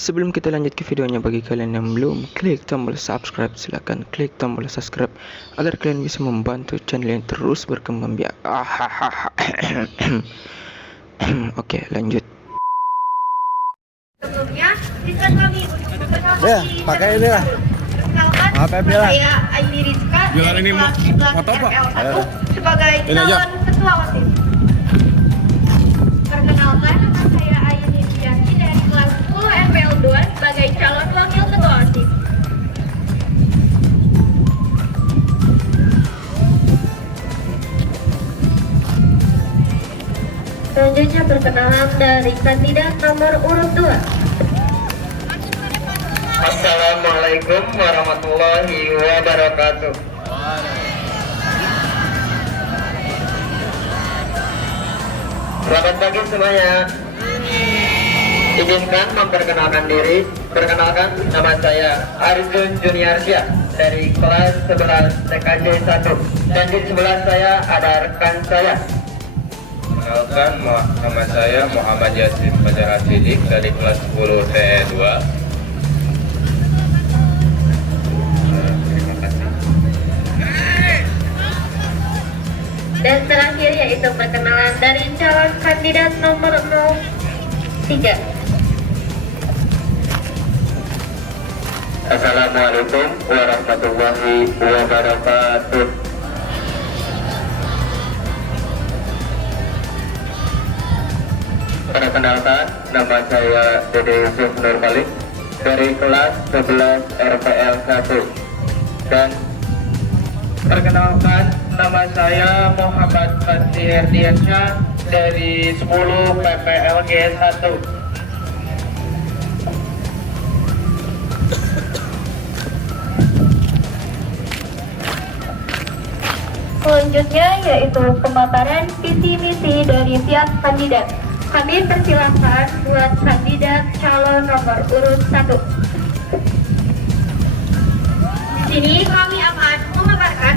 Sebelum kita lanjut ke videonya, bagi kalian yang belum klik tombol subscribe, silahkan klik tombol subscribe agar kalian bisa membantu channel yang terus berkembang biak. Oke, lanjut. Sebelumnya, silakan kami untuk memperkenalkan Ya, pakai ini lah. Perkenalkan, Pakai bila. saya Aini Rizka Jualan dari ini kelas foto, Pak? 11 RPL 1 Ayo. sebagai Ini aja. calon ketua OSIS. Perkenalkan, saya Aini Rizky dari kelas 10 RPL 2 sebagai calon wakil ketua OSIS. Selanjutnya perkenalan dari kandidat nomor urut 2. Assalamualaikum warahmatullahi wabarakatuh. Selamat pagi semuanya. Izinkan memperkenalkan diri. Perkenalkan, nama saya Arjun Juniarsyah dari kelas 11 TKJ 1. Dan di sebelah saya ada rekan saya. Perkenalkan, nama saya Muhammad Yasin Fajar Asidik dari kelas 10 TE 2. Terima kasih. Dan terakhir yaitu perkenalan dari calon kandidat nomor 03. Assalamualaikum warahmatullahi wabarakatuh. Perkenalkan, nama saya Dede Yusuf Nurmalik dari kelas 11 RPL 1. Dan perkenalkan, nama saya Muhammad Fatih Herdiansyah dari 10 PPLG 1. Selanjutnya yaitu pemaparan visi misi dari pihak kandidat. Kami persilahkan buat kandidat calon nomor urut 1. Di sini kami akan memaparkan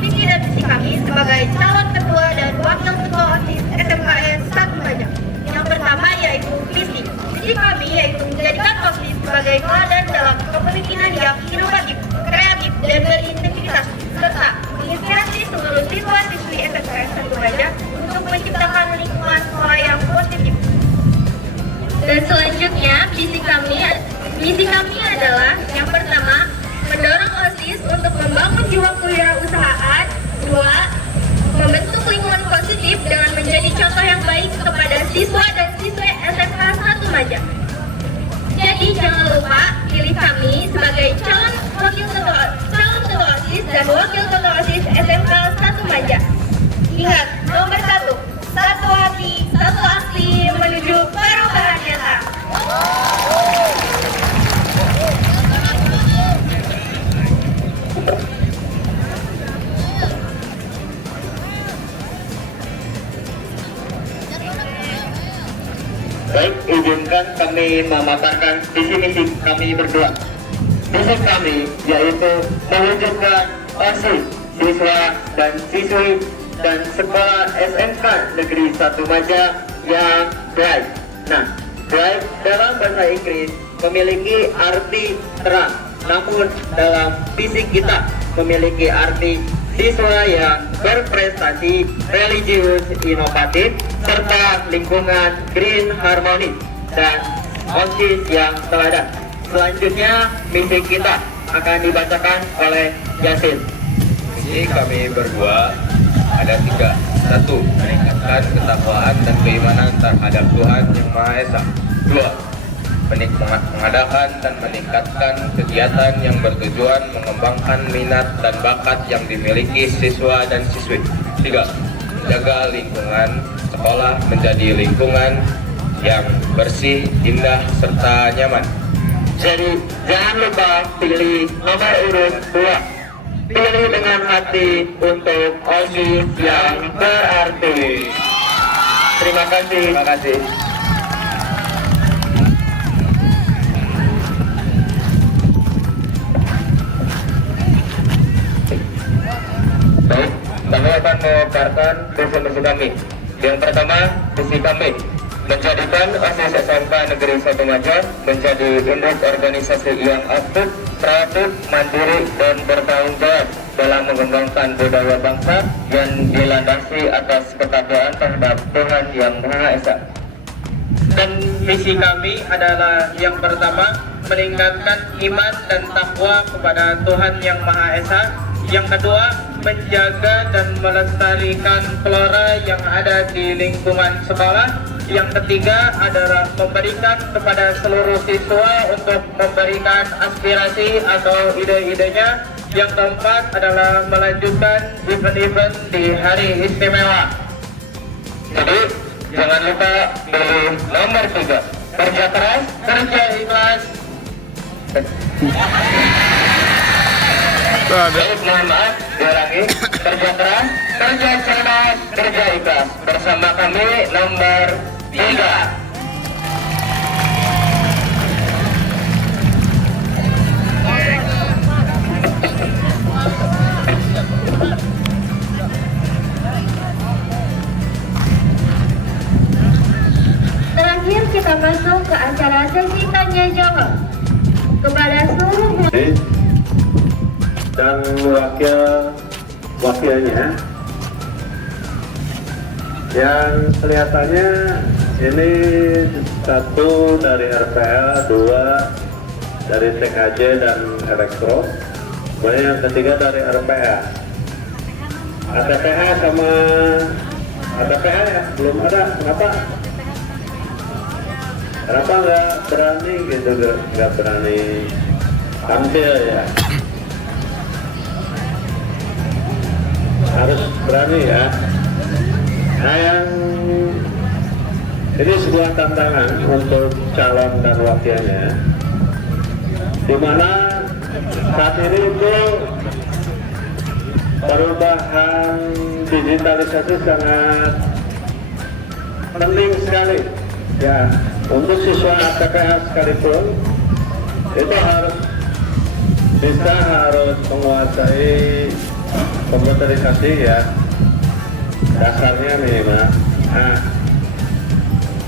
visi dan misi kami sebagai calon ketua dan wakil ketua OSIS SMKN 1 Banjar. Yang pertama yaitu visi. Visi kami yaitu menjadikan OSIS sebagai teladan dalam kepemimpinan yang inovatif, kreatif, dan berintegritas, serta menginspirasi seluruh siswa-siswi SMKN 1 Banjar untuk menciptakan lingkungan sekolah yang positif. Dan selanjutnya misi kami adalah yang pertama, mendorong OSIS untuk membangun jiwa kewirausahaan. 2. Membentuk lingkungan positif dengan menjadi contoh yang baik kepada siswa dan siswi SMK 1 Majak. Jadi jangan lupa pilih kami sebagai calon ketua OSIS dan wakil ketua OSIS SMK 1 Majak. Ingat, nomor 1, satu hati, satu asli menuju perubahan nyata. Baik, izinkan kami memaparkan visi misi kami berdua. Visi kami yaitu mewujudkan OSIS, siswa dan siswi dan sekolah SMK Negeri 1 Majak yang bright. Nah, bright dalam bahasa Inggris memiliki arti terang, namun dalam visi kita memiliki arti siswa yang berprestasi, religius, inovatif, serta lingkungan green harmoni dan OSIS yang teladan. Selanjutnya, misi kita akan dibacakan oleh Yasin. Misi kami berdua ada 3. 1. Meningkatkan ketakwaan dan keimanan terhadap Tuhan Yang Maha Esa. 2. Mengadakan dan meningkatkan kegiatan yang bertujuan mengembangkan minat dan bakat yang dimiliki siswa dan siswi. 3. Menjaga lingkungan sekolah menjadi lingkungan yang bersih, indah, serta nyaman. Jadi, jangan lupa pilih nomor urut 2. Pilih dengan hati untuk OSIS yang berarti. Terima kasih. Terima kasih. Baik, kami akan mengucapkan visi-misi kami. Yang pertama, visi kami menjadikan OSIS SMK Negeri 1 Majar menjadi induk organisasi yang aktif, kreatif, mandiri, dan bertanggung jawab dalam mengembangkan budaya bangsa yang dilandasi atas ketakwaan terhadap Tuhan Yang Maha Esa. Dan misi kami adalah yang pertama, meningkatkan iman dan takwa kepada Tuhan Yang Maha Esa. Yang kedua, menjaga dan melestarikan flora yang ada di lingkungan sekolah. Yang ketiga adalah memberikan kepada seluruh siswa untuk memberikan aspirasi atau ide-idenya. Yang keempat adalah melanjutkan event-event di hari istimewa. Jadi, jangan lupa pilih nomor 3. Kerja keras, Kerja ikhlas. baik, mohon maaf, diulangi. Kerja keras, kerja cerdas, kerja ikhlas. Bersama kami nomor 3. Terakhir kita masuk ke acara sesi tanya jawab. Kepada seluruh dan wakilnya yang kelihatannya ini satu dari RPL, 2 dari TKJ dan Elektro, kemudian yang ketiga dari RPL. ATPA sama ATPA ya belum ada. Kenapa nggak berani gitu, nggak berani tampil ya? Harus berani ya. Nah, yang ini sebuah tantangan untuk calon dan wakilnya, di mana saat ini itu perubahan digitalisasi sangat penting sekali ya. Untuk siswa ATPA sekalipun itu harus menguasai komputerisasi ya, dasarnya minimal. Nah,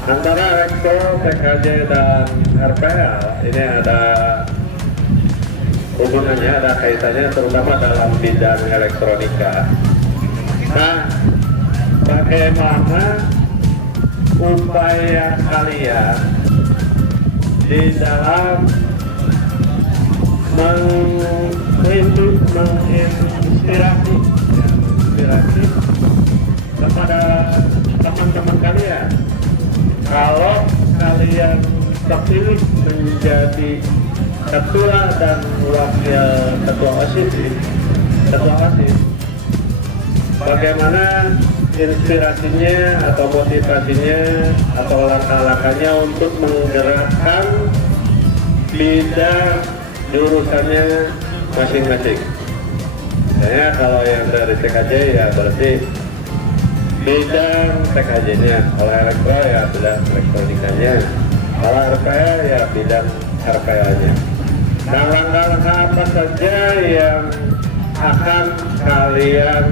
antara Elektro, TKJ dan RPL ini ada hubungannya, ada kaitannya terutama dalam bidang elektronika. Nah, bagaimana upaya kalian di dalam menginspirasi kepada teman-teman kalian, kalau kalian terpilih menjadi ketua dan wakil ketua OSIS, bagaimana inspirasinya atau motivasinya atau langkah-langkahnya untuk menggerakkan bidang jurusannya masing-masing. Misalnya kalau yang dari TKJ ya berarti bidang TKJ-nya, kalau Elektro ya bidang elektronikanya, kalau RPL ya bidang RPL-nya. Nah, langkah-langkah apa saja yang akan kalian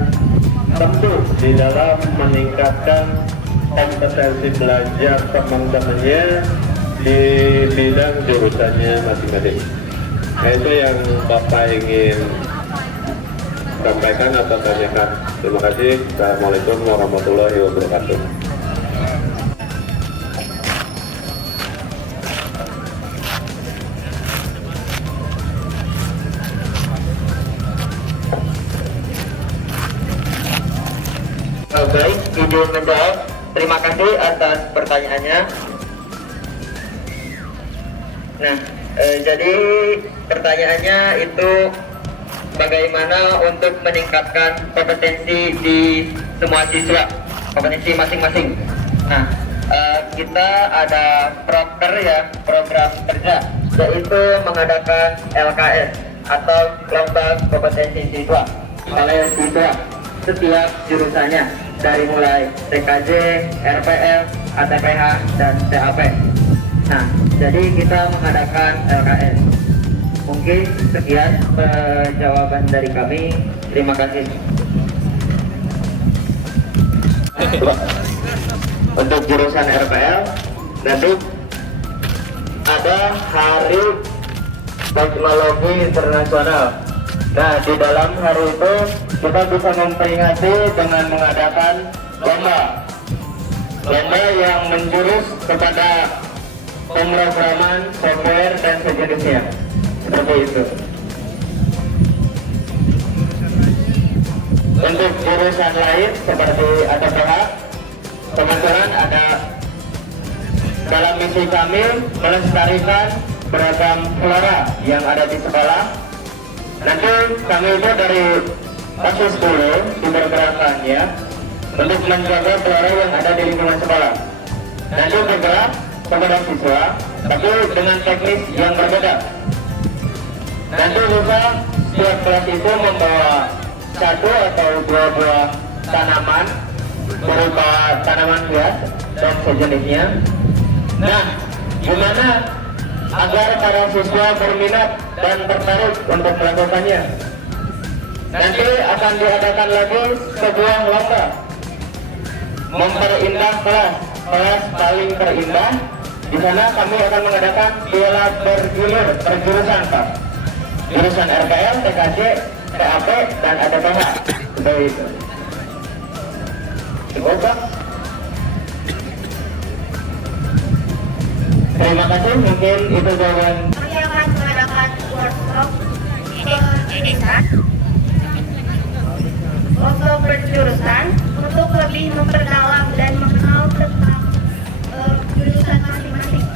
tempuh di dalam meningkatkan kompetensi belajar teman-temannya di bidang jurusannya masing-masing? Nah, itu yang Bapak ingin sampaikan atau tanyakan. Terima kasih. Assalamualaikum warahmatullahi wabarakatuh. Baik, izin menjawab. Terima kasih atas pertanyaannya. Nah, jadi pertanyaannya itu bagaimana untuk meningkatkan kompetensi di semua siswa, kompetensi masing-masing. Nah, kita ada proker ya, program kerja, yaitu mengadakan LKS atau lomba kompetensi siswa oleh siswa setiap jurusannya. dari mulai TKJ, RPL, ATPH, dan TAP. Nah, jadi kita mengadakan LKS. Mungkin sekian jawaban dari kami. Terima kasih. Untuk jurusan RPL, nanti ada Hari Teknologi Internasional. Nah, di dalam hari itu kita bisa memperingati dengan mengadakan lomba yang menjurus kepada pemrograman, software, dan sejenisnya. Seperti itu. Untuk jurusan lain seperti ATPH, kebetulan ada dalam misi kami melestarikan beragam flora yang ada di sekolah. Nanti kami itu dari kasus dulu dipergerakannya untuk menjaga flora yang ada di lingkungan sekolah. Nanti bergerak kepada siswa, tapi dengan teknis yang berbeda. Nanti bisa setiap kelas itu membawa 1 atau 2 buah tanaman berupa tanaman hias dan sejenisnya. Nah, gimana agar para siswa berminat dan tertarik untuk melakukannya? Nanti akan diadakan lagi sebuah lomba memperindah kelas paling terindah. Di sana kami akan mengadakan duel bergilir perjurusan, Pak. Jurusan RPL, TKJ, TAP, dan ATPH. Seperti itu. Cukup, Pak. Terima kasih, mungkin itu jawaban. Kami akan mengadakan workshop berjurusan untuk lebih memperdalam dan mengenal tentang jurusan masing-masing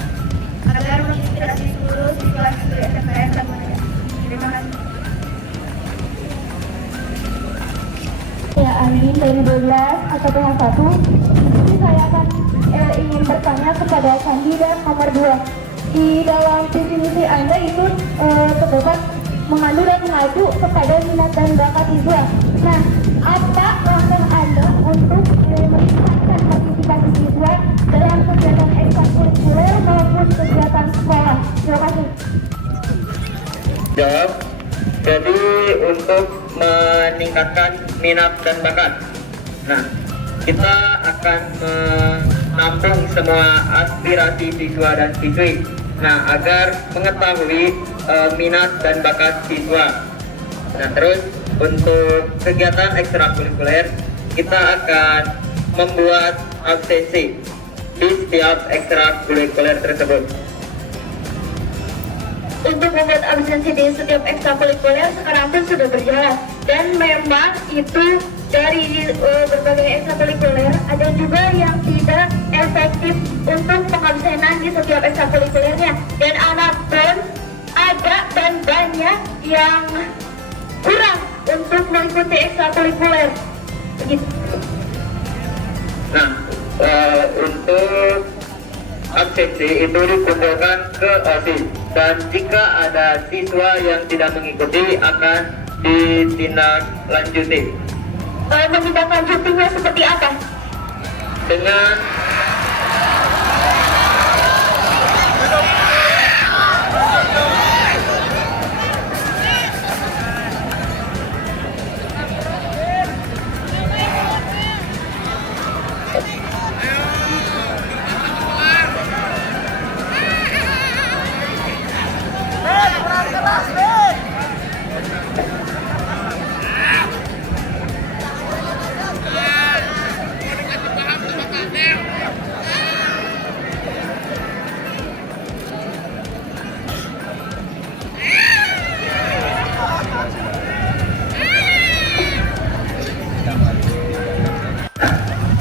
agar menginspirasi seluruh siswa-siswi SMPN semuanya. Terima kasih. Saya Andin dari 12 ATPH 1. Jadi saya akan ingin bertanya kepada kandidat nomor 2. Di dalam visi misi Anda itu terdapat mengandung dan mengacu kepada minat dan bakat siswa. Nah, apa langkah Anda untuk meningkatkan partisipasi siswa dalam kegiatan ekstrakurikuler maupun kegiatan sekolah? Terima kasih. Jawab. Jadi untuk meningkatkan minat dan bakat. Nah, kita akan menampung semua aspirasi siswa dan siswi. Nah, agar mengetahui minat dan bakat siswa. Nah, terus untuk kegiatan ekstrakurikuler kita akan membuat absensi di setiap ekstrakurikuler tersebut. Untuk membuat absensi di setiap ekstrakurikuler sekarang pun sudah berjalan, dan memang itu dari berbagai ekstrakurikuler ada juga yang tidak efektif untuk pengabsenan di setiap ekstrakurikulernya, dan anak pun ada dan banyak yang kurang untuk mengikuti ekstrakurikuler. Begitu. Nah, untuk absensi itu dikumpulkan ke OSIS, dan jika ada siswa yang tidak mengikuti akan ditindaklanjuti. Menindaklanjutinya seperti apa? Dengan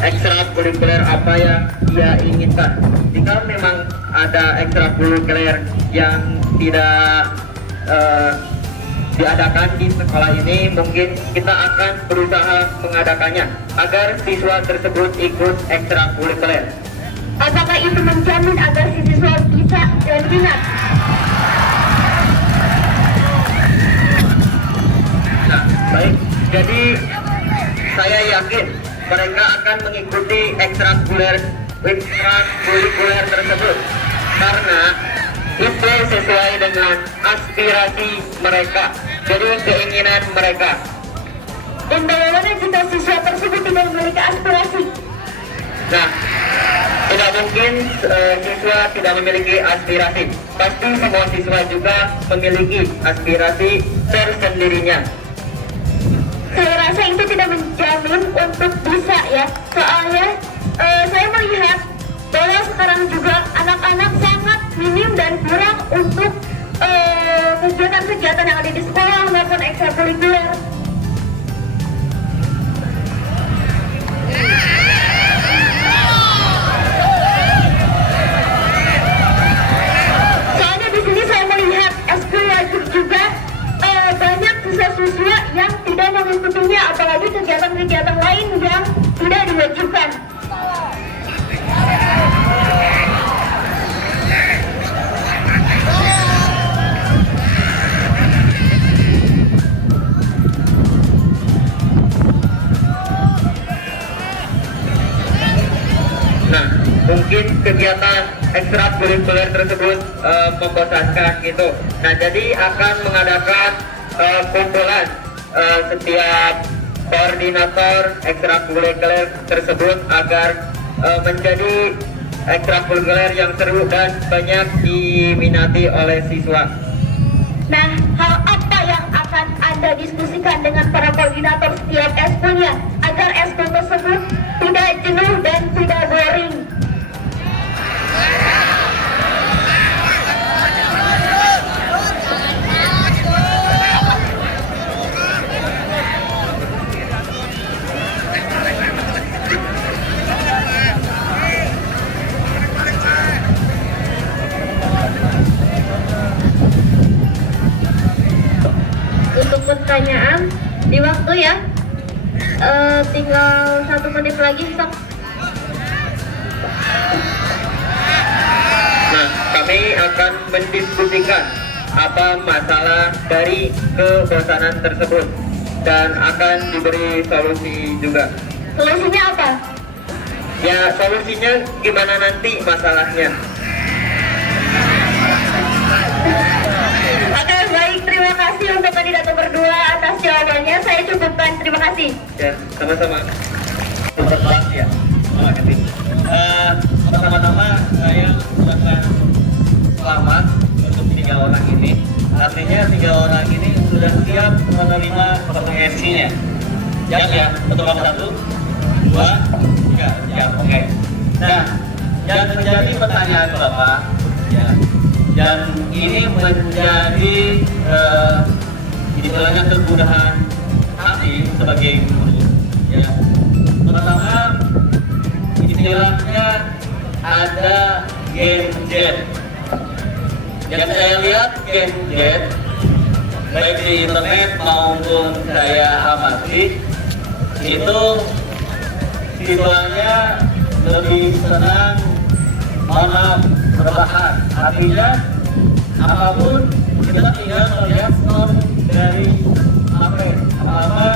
ekstrakurikuler apa yang ia inginkan. Jika memang ada ekstrakurikuler yang tidak diadakan di sekolah ini, mungkin kita akan berusaha mengadakannya agar siswa tersebut ikut ekstrakurikuler. Apakah itu menjamin agar si siswa bisa dan minat? Nah, baik. Jadi saya yakin mereka akan mengikuti ekstrakurikuler tersebut karena itu sesuai dengan aspirasi mereka, jadi keinginan mereka. Dan bagaimana jika siswa tersebut tidak memiliki aspirasi? Nah, tidak mungkin siswa tidak memiliki aspirasi. Pasti semua siswa juga memiliki aspirasi tersendirinya. Saya rasa itu tidak menjamin untuk bisa ya. Soalnya saya melihat bahwa sekarang juga anak-anak sangat minim dan kurang untuk kegiatan-kegiatan yang ada di sekolah maupun ekstrakurikuler. Soalnya di sini saya melihat eskul wajib juga banyak siswa-siswa yang tidak mengikutinya, apalagi kegiatan-kegiatan lain yang tidak diwajibkan. Nah, mungkin kegiatan ekstrakurikuler tersebut membosankan gitu. Nah, jadi akan mengadakan kumpulan setiap koordinator ekstrakurikuler tersebut agar menjadi ekstrakurikuler yang seru dan banyak diminati oleh siswa. Nah, hal apa yang akan Anda diskusikan dengan para koordinator setiap eskulnya agar eskul tersebut tidak jenuh dan tidak boring? Untuk pertanyaan di waktu ya, tinggal 1 menit lagi stop. Nah, kami akan mendiskusikan apa masalah dari kebosanan tersebut dan akan diberi solusi juga. Solusinya apa? Ya, solusinya gimana nanti masalahnya. Oke, baik. Terima kasih untuk kandidat nomor 2 atas jawabannya. Saya cukupkan. Terima kasih. Ya, sama-sama. Ya, terima kasih. Pertama-tama saya ucapkan selamat untuk 3 orang ini. Artinya 3 orang ini sudah siap menerima kompetensinya. Ya, untuk nomor 1, 2, 3, ya, oke. Nah, yang menjadi pertanyaan Bapak, ya, dan ini menjadi istilahnya kegunaan kami sebagai guru. Ya, pertama istilahnya ada Gen Z. Yang saya lihat Gen Z baik di internet maupun saya amati itu siswanya lebih senang berbahan. Artinya apapun kita tinggal melihat skor dari HP, apa-apa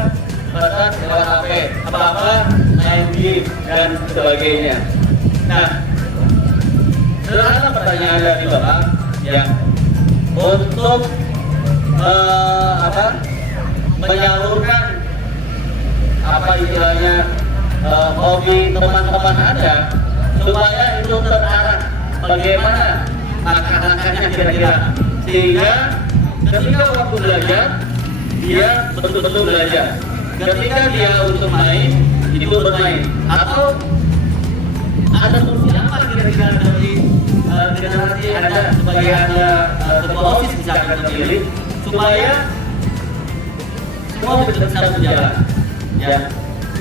batas lewat HP, apa-apa main game dan sebagainya. Nah, sederhana pertanyaan dari Bapak, ya, untuk menyalurkan apa istilahnya hobi teman-teman Anda supaya itu terarah, bagaimana langkah-langkahnya kira-kira sehingga ketika waktu belajar dia betul-betul belajar, ketika dia untuk main itu bermain, atau ada fungsi apa kira-kira dari generasi Anda supaya Anda ketua OSIS bisa akan terpilih supaya semua bisa berjalan, ya.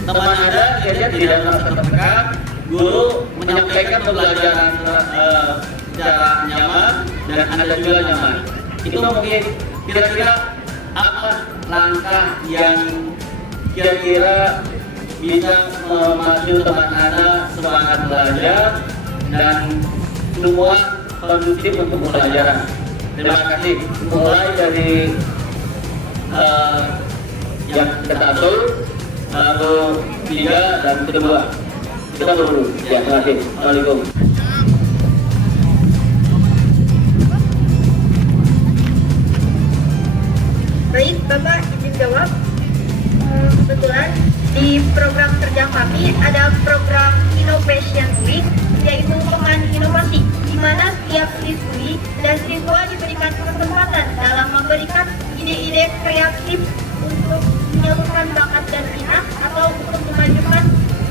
Teman Anda dia tidak merasa tertekan, guru menyampaikan pembelajaran secara nyaman dan Anda juga nyaman. Itu mungkin kira-kira apa langkah yang kira-kira bisa memacu teman Anda semangat belajar dan semua kondusif untuk pembelajaran. Terima kasih. Mulai dari yang ke-1, lalu 3, dan kedua. Kita berburu. Ya, terima kasih. Assalamualaikum. Baik, Bapak izin jawab. Kebetulan di program kerja kami ada program Innovation Week, yaitu pekan inovasi, di mana setiap siswi dan siswa diberikan kesempatan dalam memberikan ide-ide kreatif untuk menyalurkan bakat dan minat atau untuk memajukan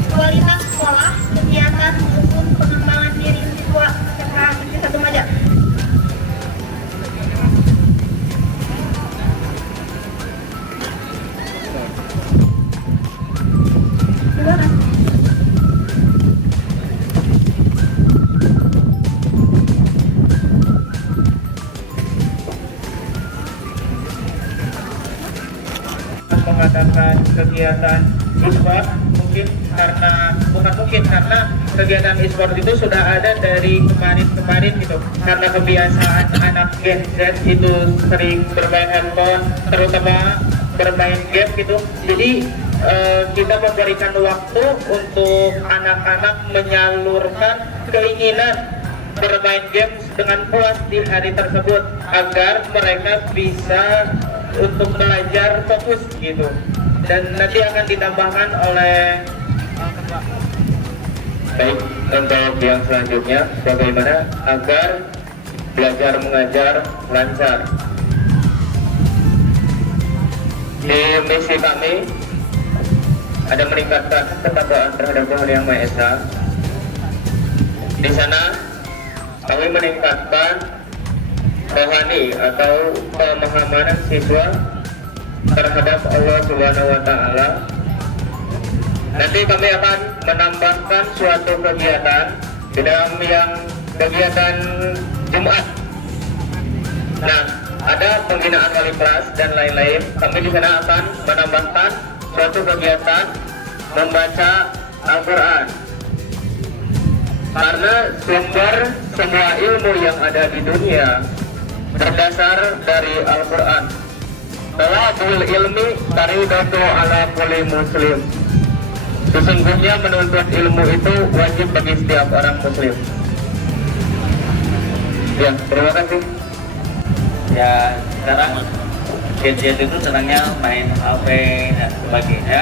kualitas sekolah, kegiatan maupun pengembangan diri siswa serta siswa remaja. Terima kasih. Mengadakan kegiatan e-sport karena kegiatan e-sport itu sudah ada dari kemarin gitu, karena kebiasaan anak Gen Z itu sering bermain handphone, terutama bermain game gitu. Jadi kita memberikan waktu untuk anak-anak menyalurkan keinginan bermain game dengan puas di hari tersebut agar mereka bisa untuk belajar fokus gitu, dan nanti akan ditambahkan oleh Baik, untuk yang selanjutnya, bagaimana agar belajar mengajar lancar? Di misi kami ada meningkatkan ketakwaan terhadap Tuhan Yang Maha Esa. Di sana kami meningkatkan rohani atau pemahaman siswa terhadap Allah Subhanahu wa Ta'ala. Nanti kami akan menambahkan suatu kegiatan di dalam yang kegiatan Jumat. Nah, ada pembinaan wali kelas dan lain-lain. Kami di sana akan menambahkan suatu kegiatan membaca Al-Quran. Karena sumber semua ilmu yang ada di dunia berdasar dari Al-Quran. Talabul ilmi taridatu ala kulli muslim. Sesungguhnya menuntut ilmu itu wajib bagi setiap orang muslim. Ya, terima kasih. Ya, sekarang Gen Z itu senangnya main HP dan sebagainya,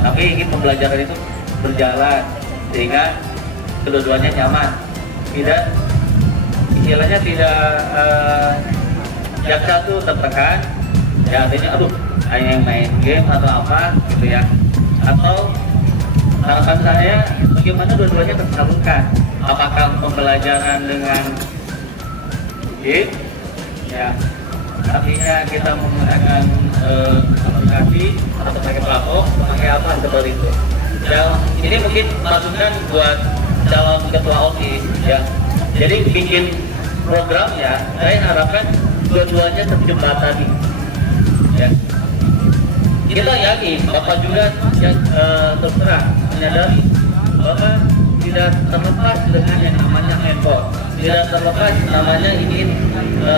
tapi ingin pembelajaran itu berjalan sehingga kedua-duanya nyaman, tidak istilahnya tidak jaksa tuh tertekan, ya artinya aduh hanya main game atau apa gitu ya. Atau harapan saya bagaimana dua-duanya tersalurkan, apakah pembelajaran dengan game ya artinya kita menggunakan aplikasi atau pakai platform, pakai apa seperti itu. Ya, ini mungkin masukan buat calon ketua OSIS ya. Jadi bikin programnya, saya harapkan dua-duanya terjembatani. Ya. Kita yakin, Bapak juga yang terserah menyadari bahwa tidak terlepas dengan yang namanya handphone, tidak terlepas namanya ingin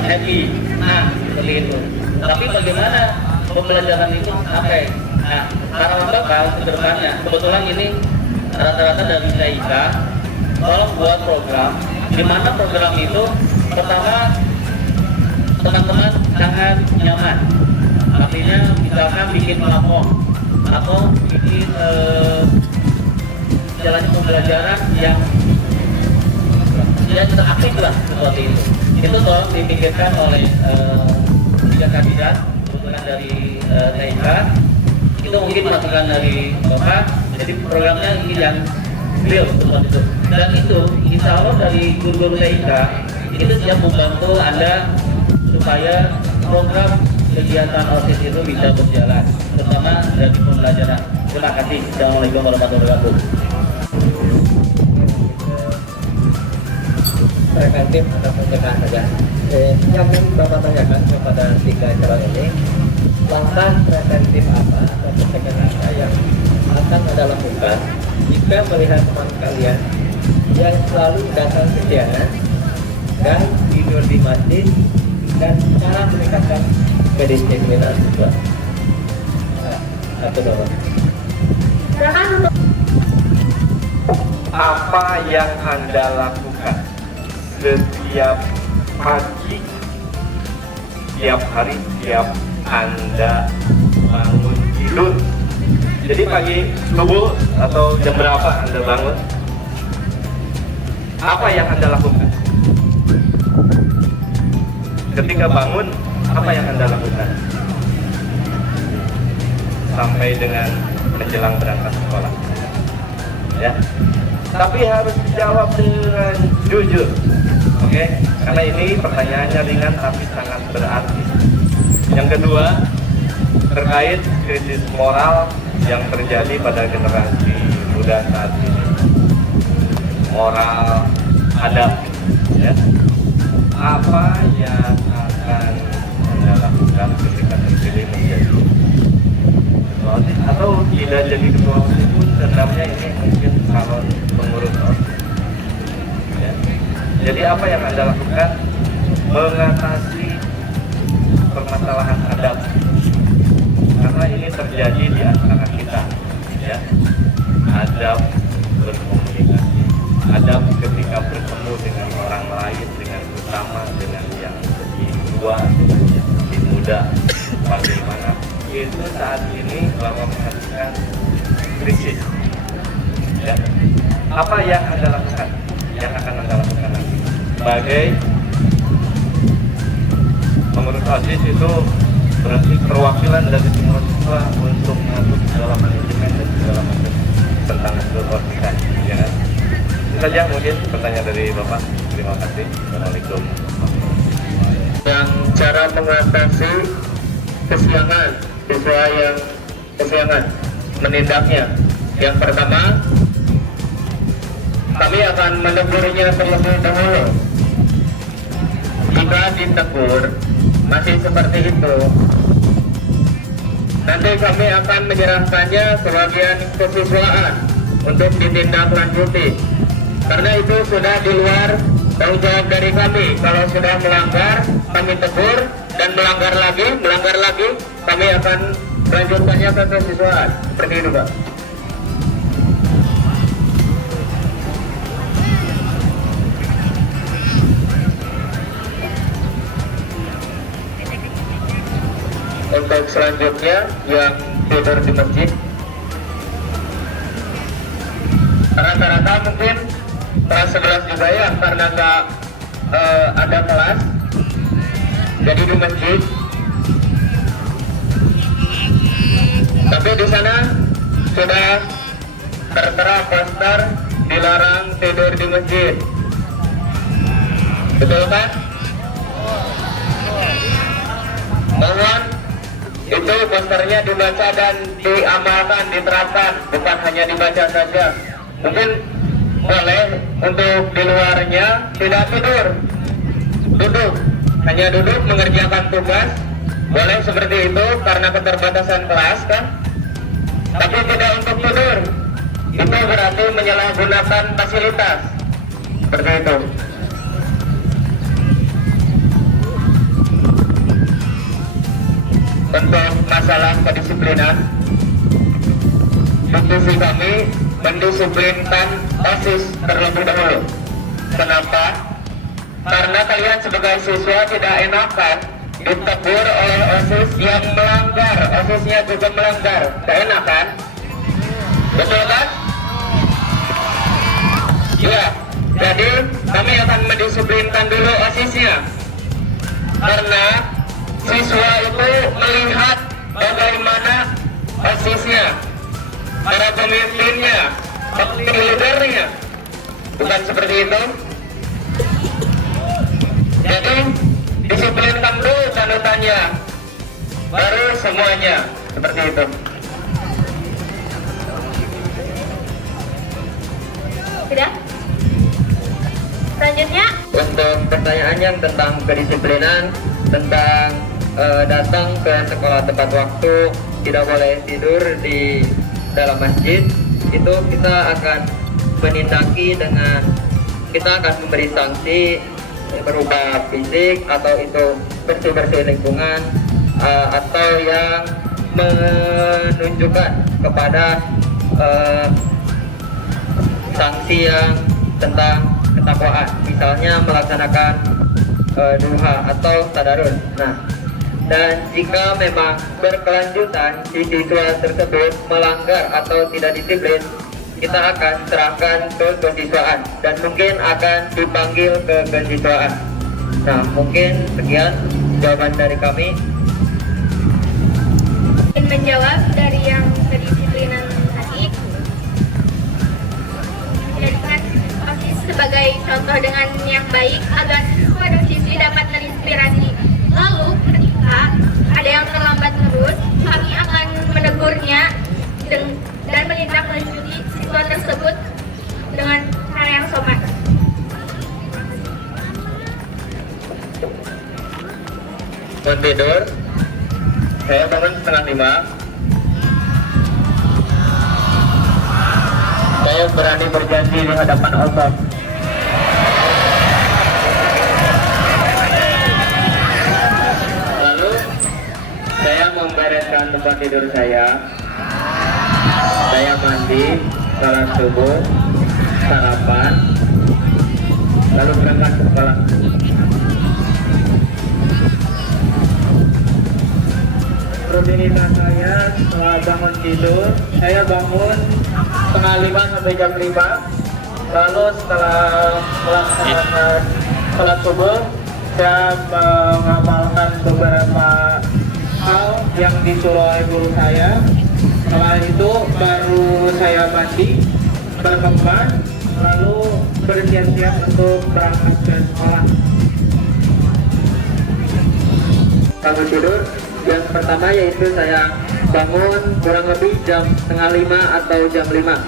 happy, nah seperti itu. Tapi bagaimana pembelajaran itu sampai? Nah, harapan Bapak ke depannya, kebetulan ini rata-rata dari TIK, tolong buat program di mana program itu pertama teman-teman sangat nyaman. Artinya misalkan bikin platform atau bikin jalannya pembelajaran yang interaktif lah seperti itu. Itu tolong dipikirkan oleh tiga kandidat kebetulan dari TIK. Itu mungkin masukan dari Bapak. Jadi programnya ini yang real seperti itu. Dan itu insya Allah dari guru-guru TIK itu siap membantu Anda supaya program kegiatan OSIS itu bisa berjalan, terutama dari pembelajaran. Terima kasih. Assalamualaikum warahmatullahi wabarakatuh. Preventif atau pencegahan saja. Yang ingin Bapak tanyakan kepada tiga calon ini, langkah preventif apa atau pencegahan apa yang akan Anda lakukan jika melihat teman kalian yang selalu datang ke Tiana dan tidur di masjid dan cara meningkatkan kedisiplinan siswa. Satu dong. Silakan untuk Apa yang Anda lakukan setiap pagi, setiap hari, setiap Anda bangun tidur? Jadi pagi subuh atau jam berapa Anda bangun? Apa yang Anda lakukan? Ketika bangun, apa yang Anda lakukan? Sampai dengan menjelang berangkat sekolah. Ya. Tapi harus dijawab dengan jujur. Oke? Karena ini pertanyaannya ringan tapi sangat berarti. Yang kedua, terkait krisis moral yang terjadi pada generasi muda saat ini. Moral, adab, ya. Apa yang akan Anda lakukan ketika terpilih menjadi ketua OSIS atau tidak jadi ketua OSIS pun namanya ini mungkin calon pengurus OSIS, ya. Jadi apa yang Anda lakukan mengatasi permasalahan adab, karena ini terjadi di antara kita, ya. Adab berkomunikasi, adab ketika bertemu dengan orang lain, dengan utama dengan yang lebih tua, dengan yang lebih muda, bagaimana itu saat ini bahwa menghasilkan krisis, ya. Apa yang Anda lakukan, yang akan Anda lakukan nanti sebagai pengurus OSIS? Itu berarti perwakilan dari semua siswa untuk mengatur segala manajemen dan segala macam tentang keorganisasian, ya kan? Itu saja mungkin pertanyaan dari Bapak. Terima kasih. Assalamualaikum. Yang cara mengatasi kesiangan siswa yang kesiangan menindaknya. Yang pertama, kami akan menegurnya terlebih dahulu. Jika ditegur masih seperti itu, nanti kami akan menyerahkannya ke bagian kesiswaan untuk ditindaklanjuti. Karena itu sudah di luar tanggung jawab dari kami. Kalau sudah melanggar, kami tegur, dan melanggar lagi, kami akan melanjutkannya ke kesiswaan. Seperti itu, Pak. Untuk selanjutnya yang tidur di masjid, rata-rata mungkin kelas 11 juga ya, karena nggak ada kelas, jadi di masjid. Tapi di sana sudah tertera poster dilarang tidur di masjid, betul kan? Mohon itu posternya dibaca dan diamalkan, diterapkan, bukan hanya dibaca saja. Mungkin boleh untuk di luarnya tidak tidur, duduk, hanya duduk mengerjakan tugas, boleh seperti itu karena keterbatasan kelas kan. Tapi tidak untuk tidur, itu berarti menyalahgunakan fasilitas, seperti itu. Untuk masalah kedisiplinan, diskusi kami mendisiplinkan OSIS terlebih dahulu. Kenapa? Karena kalian sebagai siswa tidak enakan ditegur oleh OSIS yang melanggar, OSISnya juga melanggar, tidak enakan, betul kan? Iya, jadi kami akan mendisiplinkan dulu OSISnya, karena siswa itu melihat bagaimana OSISnya, para pemimpinnya, leadernya, bukan seperti itu. Jadi disiplinkan dulu panutannya, baru semuanya seperti itu. Sudah? Selanjutnya Untuk pertanyaan yang tentang kedisiplinan, tentang datang ke sekolah tepat waktu, tidak boleh tidur di dalam masjid, itu kita akan menindaki dengan, kita akan memberi sanksi berupa fisik atau itu bersih-bersih lingkungan, atau yang menunjukkan kepada sanksi yang tentang ketakwaan, misalnya melaksanakan duha atau tadarus. Nah, dan jika memang berkelanjutan si siswa tersebut melanggar atau tidak disiplin, kita akan serahkan ke kesiswaan dan mungkin akan dipanggil ke kesiswaan. Nah, mungkin sekian jawaban dari kami. Menjawab dari yang kedisiplinan tadi, menjadikan OSIS sebagai contoh dengan yang baik agar siswa dan siswi dapat terinspirasi. Lalu ketika ada yang terlambat terus, kami akan menegurnya dan menindaklanjuti siswa tersebut dengan cara yang sopan. Mau tidur? Saya bangun 4:30. Saya berani berjanji di hadapan Allah. Lalu saya membereskan tempat tidur saya. Saya mandi, salat subuh, sarapan, lalu berangkat ke sekolah. Rutinitas saya setelah bangun tidur, saya bangun 4:30 sampai jam 5. Lalu setelah melaksanakan salat subuh, saya mengamalkan beberapa hal yang disuruh oleh guru saya. Setelah itu baru saya mandi, berkembang, lalu bersiap-siap untuk berangkat ke sekolah. Bangun tidur, yang pertama yaitu saya bangun kurang lebih jam 4:30 atau jam 5.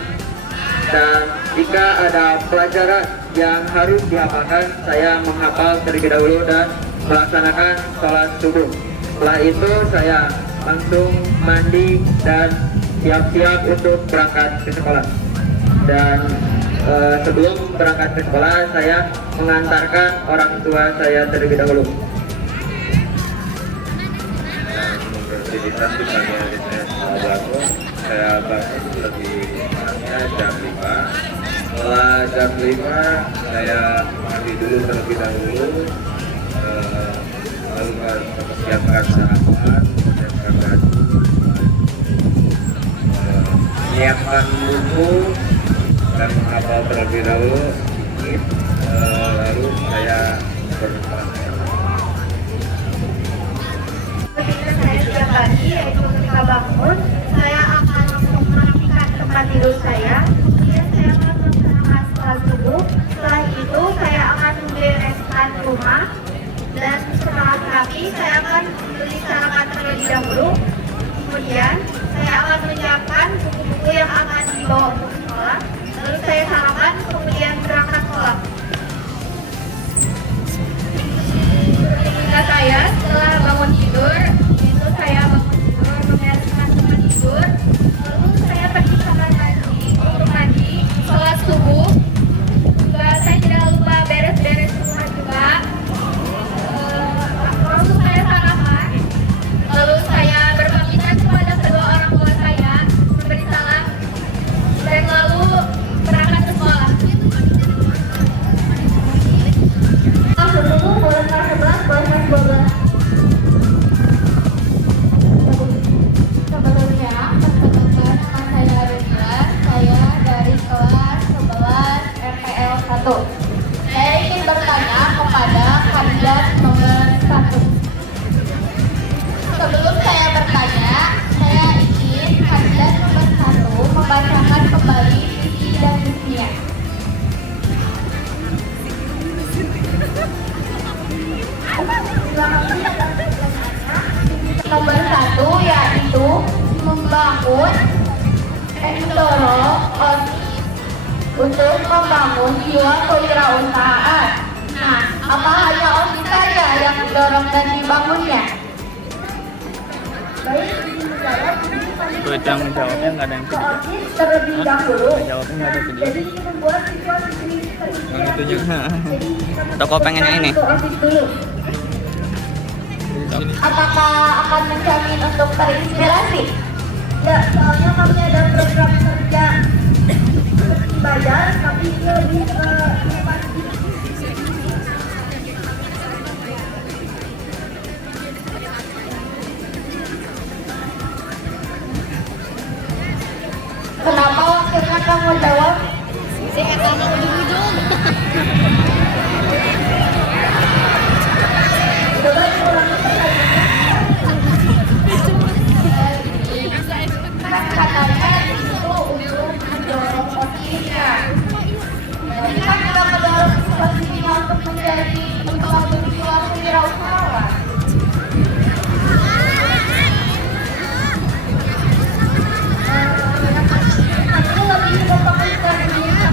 Dan jika ada pelajaran yang harus dihafalkan, saya menghafal terlebih dahulu dan melaksanakan sholat subuh. Setelah itu saya langsung mandi dan siap-siap untuk berangkat ke sekolah. Dan sebelum berangkat ke sekolah, saya mengantarkan orang tua saya terlebih dahulu. Rutinitas di pagi hari saya bangun lebih kurangnya jam 5. Setelah jam 5 saya mandi dulu terlebih dahulu, lalu mempersiapkan sarapan, mempersiapkan baju, menyiapkan buku dan menghafal terlebih dahulu, lalu saya berangkat. Ketika saya setiap pagi, yaitu ketika bangun, saya akan merapikan tempat tidur saya. Kemudian saya akan melaksanakan sholat subuh. Setelah itu saya akan membereskan rumah. Dan setelah rapi, saya akan membeli sarapan terlebih dahulu. Kemudian saya akan menyiapkan buku-buku yang akan dibawa untuk sekolah. Lalu saya sarapan, kemudian berangkat sekolah. Ketika saya setelah bangun tidur, itu saya bangun tidur, membereskan tempat tidur, lalu saya pergi kamar mandi untuk mandi, sholat subuh, juga saya tidak lupa beres-beres rumah juga. Lalu saya sarapan, lalu saya berpamitan kepada kedua orang tua saya, memberi salam, dan lalu berangkat ke sekolah. Sebelumnya, perkenalkan nama saya Rina, saya dari kelas 11 RPL 1. Saya ingin bertanya kepada kandidat nomor 1. Sebelum saya bertanya, saya ingin kandidat nomor 1 membacakan kembali visi dan misinya. Nomor 1 yaitu mendorong OSIS untuk membangun jiwa kewirausahaan. Nah, apa hanya OSIS saja yang didorong dan dibangunnya? Baik, Jawabnya nggak ada yang ke OSIS terlebih dahulu. Jawabnya nggak ada yang Jadi ini membuat siswa-siswi Yang itu juga. Toko pengen yang ini. ke OSIS dulu. Apakah akan menjamin untuk terinspirasi? Ya, soalnya kami ada program kerja seperti bayar, tapi ini lebih ke Kenapa wakilnya kamu jawab? Saya sama ujung-ujung. Coba diulangi kan katanya itu untuk mendorong posisinya. Jadi kan kita mendorong posisinya untuk menjadi sebuah kewirausahaan. Aku lebih memfokuskan diri.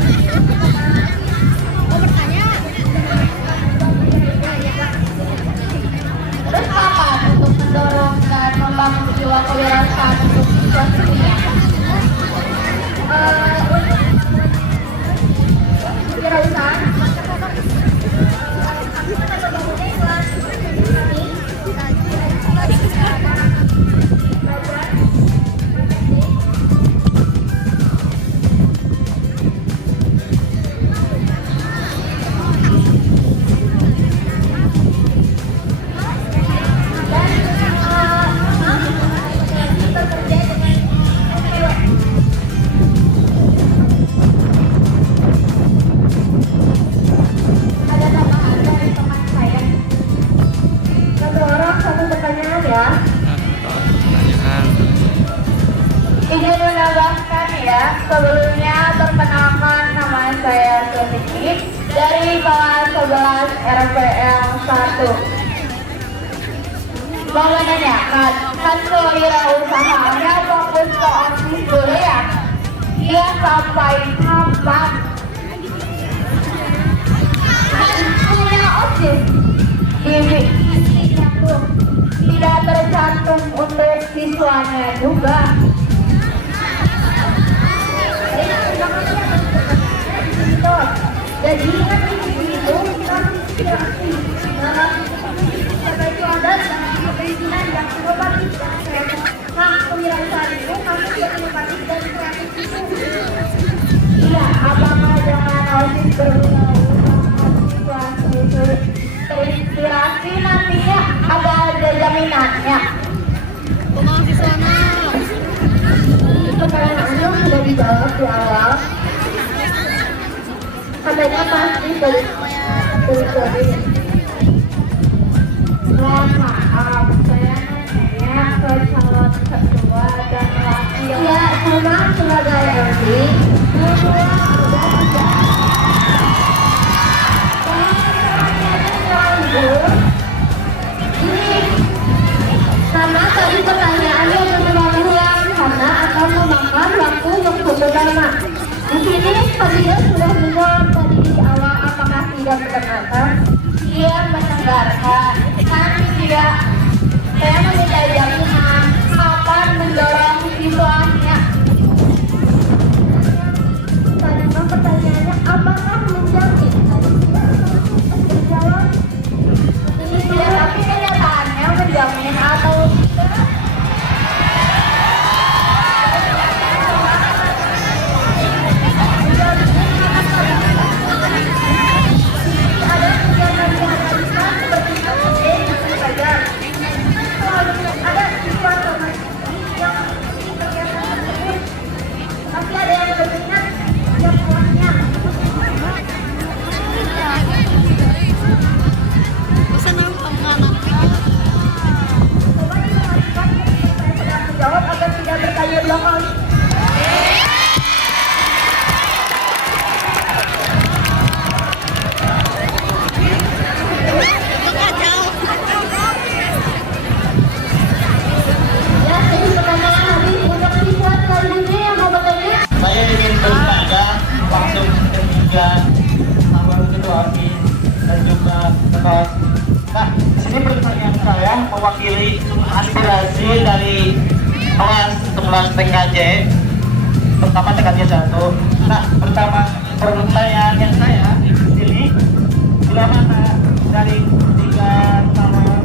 Terus apa untuk mendorong dan membangun jiwa kewirausahaan untuk siswa sendiri? Kewirausahaan izin menambahkan ya, sebelumnya perkenalkan nama saya Suti dari kelas 11 RPL 1. Mau menanyakan, kan kewirausahaannya fokus ke OSIS dulu ya? Dia sampai kapan? Kan punya OSIS tidak tercantum untuk siswanya juga. Jadi kan itu kita inspirasi dalam itu ada perizinan yang inovatif nah kewirausahaan itu masuk yang inovatif dan kreatif itu. Iya, apakah dengan OSIS berwirausaha terinspirasi nantinya ada jaminannya? Pertanyaannya sudah dijawab di awal. Katanya pasti dari mohon maaf, saya nanya ke calon ketua dan wakil. Ya, sama sebagai LD. Kedua, udah tidak. Ini sama tadi pertanyaannya berulang-ulang karena akan memakan waktu yang cukup lama. Di sini Fadila sudah menjawab tadi di awal apakah tidak mendengarkan. Dia mendengarkan. Kan tidak. Saya meminta jaminan kapan mendorong siswanya. Tadi pertanyaannya apakah menjamin? Terjawab. Ini tidak, tapi kenyataannya menjamin atau tidak? Jawab agar tidak bertanya dua kali. Ya, jadi pertanyaan habis untuk siswa selanjutnya yang mau bertanya. Saya ingin bertanya langsung ketiga sama ketua OSIS dan juga ketua. Nah, sini pertanyaan saya mewakili aspirasi dari kelas 11 TKJ, pertama TKJ 1. Nah, pertama pertanyaan saya di sini, bila mana dari tiga sama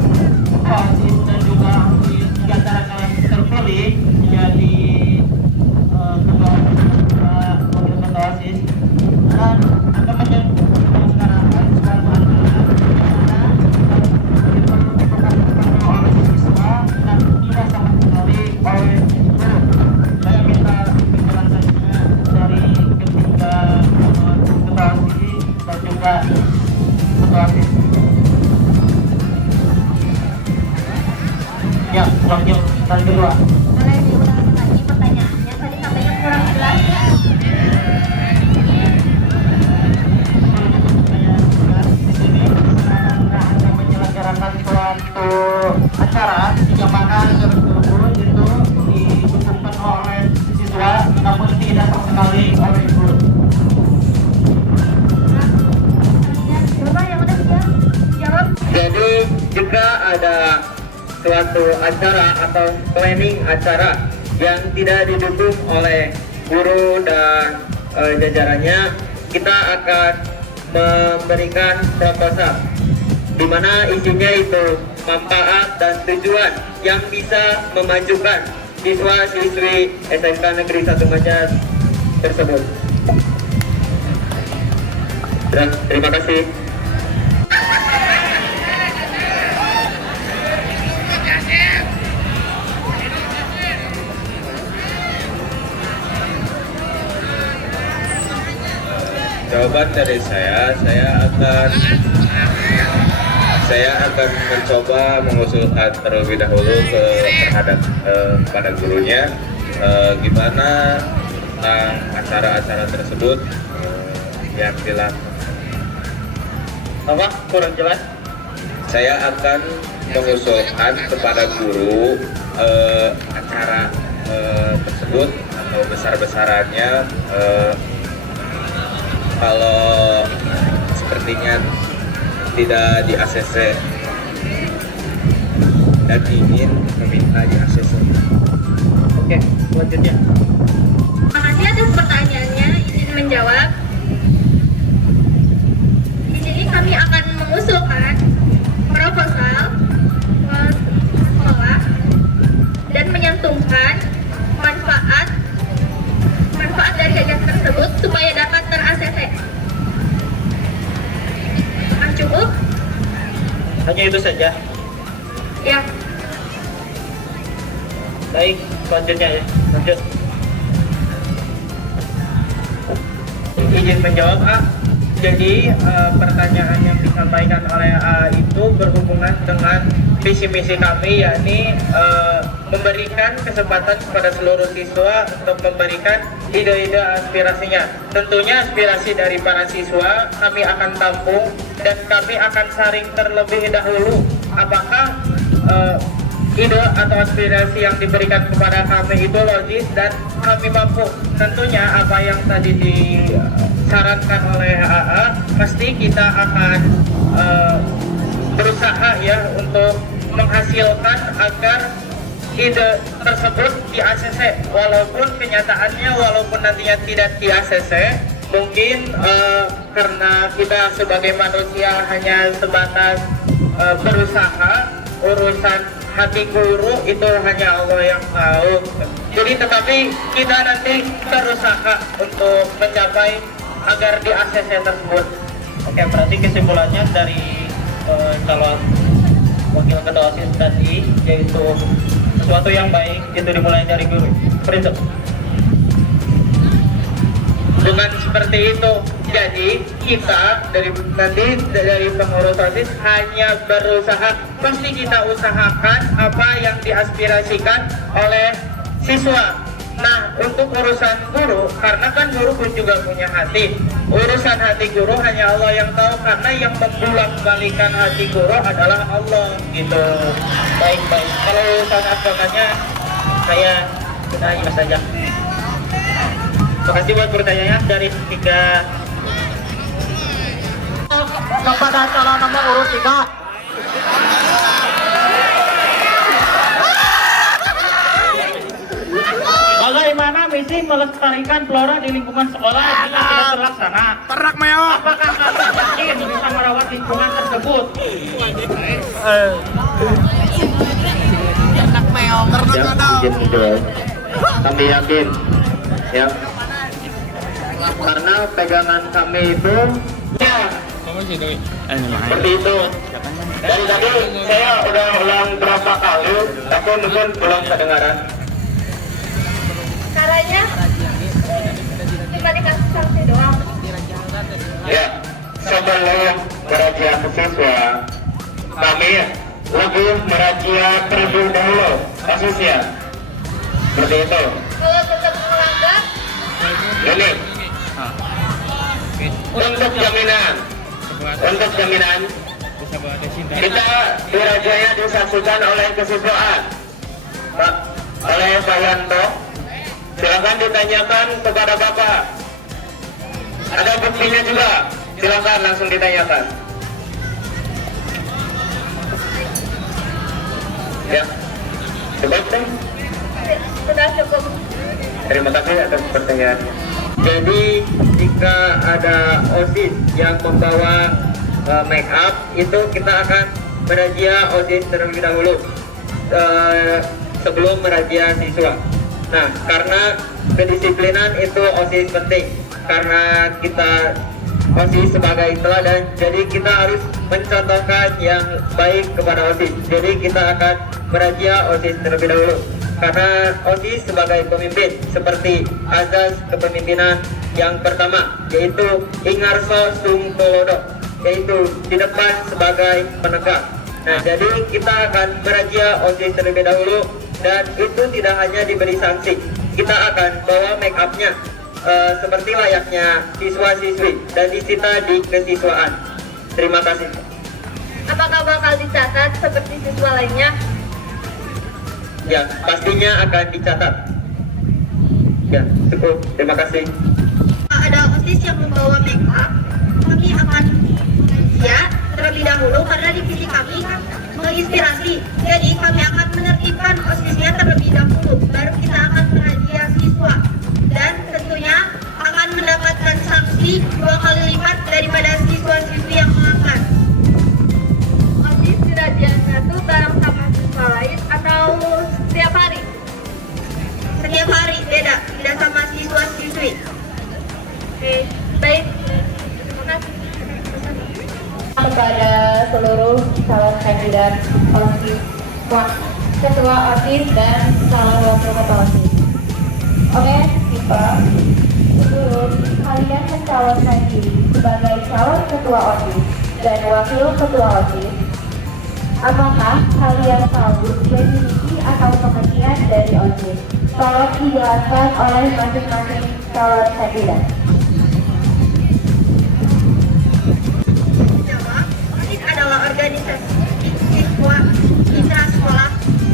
OSIS dan juga OSIS di antara kalian terpilih jadi OSIS. Ya, lanjut kali kedua. Boleh diulang lagi pertanyaannya, tadi katanya kurang jelas. Menyelenggarakan suatu acara yang mana tersebut itu didukungkan oleh siswa namun tidak sama sekali oleh guru. Coba yang udah siap jawab. Jadi jika ada suatu acara atau planning acara yang tidak didukung oleh guru dan jajarannya, kita akan memberikan proposal di mana isinya itu manfaat dan tujuan yang bisa memajukan siswa-siswi SMK Negeri 1 Majas tersebut. Dan terima kasih. Jawaban dari saya akan mencoba mengusulkan terlebih dahulu terhadap pada gurunya gimana tentang acara-acara tersebut yang dilakukan. Apa? Kurang jelas? Saya akan mengusulkan kepada guru acara tersebut atau besar-besarannya kalau sepertinya tidak di ACC dan ingin meminta di ACC. Oke, selanjutnya. Terima kasih atas pertanyaannya. Izin menjawab. Di sini kami akan mengusulkan proposal ke sekolah dan menyantumkan manfaat dari kegiatan tersebut supaya dapat ter-ACC. Cukup? Hanya itu saja. Ya. Baik, selanjutnya ya. Lanjut. Izin menjawab A. Jadi pertanyaan yang disampaikan oleh A itu berhubungan dengan visi misi kami, yakni memberikan kesempatan kepada seluruh siswa untuk memberikan ide-ide aspirasinya. Tentunya aspirasi dari para siswa kami akan tampung dan kami akan saring terlebih dahulu apakah ide atau aspirasi yang diberikan kepada kami itu logis dan kami mampu. Tentunya apa yang tadi disarankan oleh AA pasti kita akan berusaha ya untuk menghasilkan agar ide tersebut di ACC, walaupun kenyataannya walaupun nantinya tidak di ACC, mungkin karena kita sebagai manusia hanya sebatas berusaha, urusan hati guru itu hanya Allah yang tahu. Jadi tetapi kita nanti berusaha untuk mencapai agar di ACC tersebut. Oke, berarti kesimpulannya dari calon wakil ketua OSIS tadi yaitu sesuatu yang baik itu dimulai dari guru. Prinsip. Dengan seperti itu, jadi kita dari pengurus OSIS hanya berusaha, pasti kita usahakan apa yang diaspirasikan oleh siswa. Nah, untuk urusan guru, karena kan guru pun juga punya hati. Urusan hati guru hanya Allah yang tahu, karena yang membolak-balikan hati guru adalah Allah, gitu. Baik. Kalau urusan agamanya saya sudahi saja. Terima kasih buat pertanyaannya dari 3. Kepada calon nomor urut 3. Bagaimana misi melestarikan flora di lingkungan sekolah jika tidak terlaksana? Perak meo. Apakah kalian yakin bisa merawat lingkungan tersebut? Izin menjawab. Kami yakin, ya, karena pegangan kami itu ya seperti itu. Dari tadi saya udah ulang berapa kali, tapi mungkin belum kedengaran. Caranya cuma dikasih sanksi doang. Ya, sebelum merazia ke siswa, kami lebih merazia terlebih dahulu kasusnya. Seperti itu. Kalau tetap melanggar, Ini untuk jaminan kita dirajanya disaksikan oleh kesiswaan oleh Pak Yanto. Silakan ditanyakan kepada Bapak. Ada buktinya juga, silakan langsung ditanyakan. Ya, cukup deh. sudah cukup. Terima kasih atas pertanyaannya. Jadi jika ada OSIS yang membawa make up, itu kita akan merazia OSIS terlebih dahulu sebelum merazia siswa. Nah, karena kedisiplinan itu OSIS penting. Karena kita OSIS sebagai teladan, jadi kita harus mencontohkan yang baik kepada OSIS. Jadi kita akan merazia OSIS terlebih dahulu. Karena OSIS sebagai pemimpin, seperti azas kepemimpinan yang pertama, yaitu Ingarso Sung Tolodo, yaitu di depan sebagai penegak. Nah, jadi kita akan merazia OSIS terlebih dahulu, dan itu tidak hanya diberi sanksi, kita akan bawa make up-nya seperti layaknya siswa-siswi dan disita di kesiswaan. Terima kasih. Apakah bakal dicatat seperti siswa lainnya? Ya, pastinya akan dicatat. Ya, cukup. Terima kasih. Ada OSIS yang membawa make up, kami akan merazia terlebih dahulu karena divisi kami menginspirasi. Jadi kami akan menertibkan OSISnya terlebih dahulu, baru kita akan merazia siswa. Dan tentunya akan mendapatkan sanksi 2 kali lipat daripada siswa-siswi yang melanggar. OSIS dirajianya tuh bareng sama siswa lain atau setiap hari? Setiap hari, beda, tidak sama siswa-siswi. Oke, baik. Terima kasih. Kepada seluruh calon kandidat OSIS, ketua OSIS dan calon wakil ketua OSIS. Oke, kita sebelum kalian mencalonkan diri sebagai calon ketua OSIS dan wakil ketua OSIS, apakah kalian tahu definisi atau pengertian dari OSIS? Tolong dijelaskan oleh masing-masing calon kandidat. OSIS adalah organisasi siswa intrasekolah.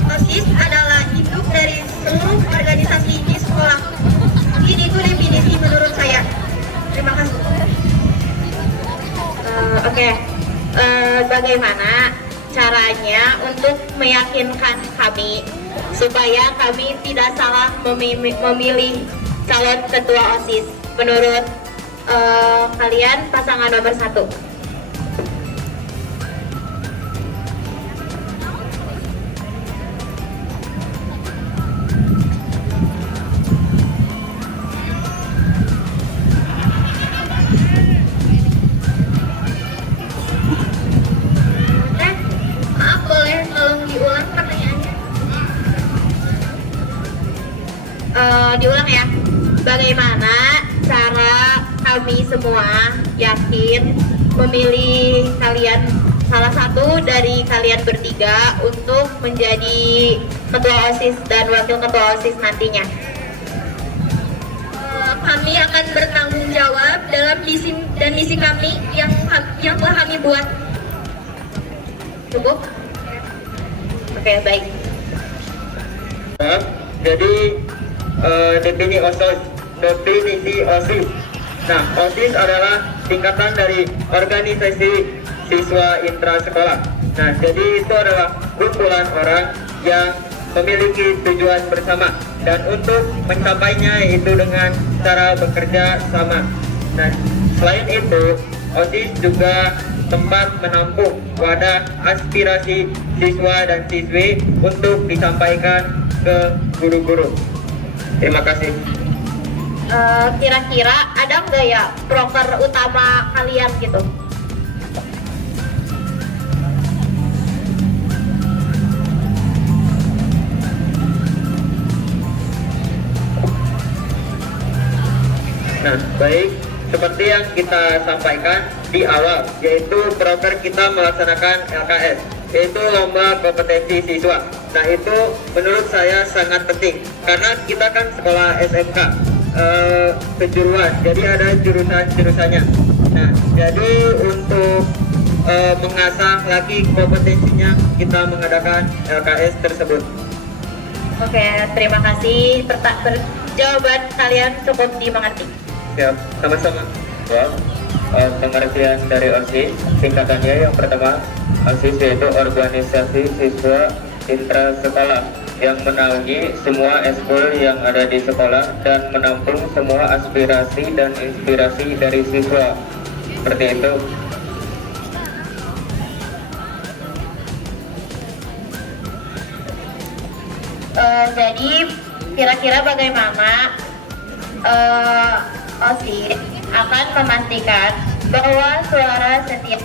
OSIS adalah induk dari seluruh organisasi di sekolah. Ini itu definisi menurut saya. Terima kasih. Oke. Bagaimana caranya untuk meyakinkan kami supaya kami tidak salah memilih calon ketua OSIS menurut kalian pasangan nomor 1? Maaf, boleh tolong diulang pertanyaannya? Diulang ya. Bagaimana cara kami semua yakin memilih kalian, salah satu dari kalian bertiga, untuk menjadi ketua OSIS dan wakil ketua OSIS nantinya? Kami akan bertanggung jawab dalam visi dan misi kami yang telah kami buat. Cukup? Oke, baik. Jadi definisi OSIS. Nah, OSIS adalah tingkatan dari organisasi siswa intrasekolah. Nah, jadi itu adalah kumpulan orang yang memiliki tujuan bersama, dan untuk mencapainya itu dengan cara bekerja sama. Nah, selain itu, OSIS juga tempat menampung wadah aspirasi siswa dan siswi untuk disampaikan ke guru-guru. Terima kasih. Kira-kira ada nggak ya proker utama kalian gitu? Nah, baik, seperti yang kita sampaikan, di awal, yaitu proker kita melaksanakan LKS, yaitu lomba kompetensi siswa. Nah, itu menurut saya sangat penting karena kita kan sekolah SMK kejuruan, jadi ada jurusan-jurusannya. Nah, jadi untuk mengasah lagi kompetensinya, kita mengadakan LKS tersebut. Oke, terima kasih. Jawaban kalian cukup dimengerti. Siap, sama-sama. Pengertian dari OSIS, singkatannya yang pertama, OSIS yaitu organisasi siswa intrasekolah yang menaungi semua eskul yang ada di sekolah dan menampung semua aspirasi dan inspirasi dari siswa. Seperti itu. Jadi kira-kira bagaimana OSIS akan memastikan bahwa suara setiap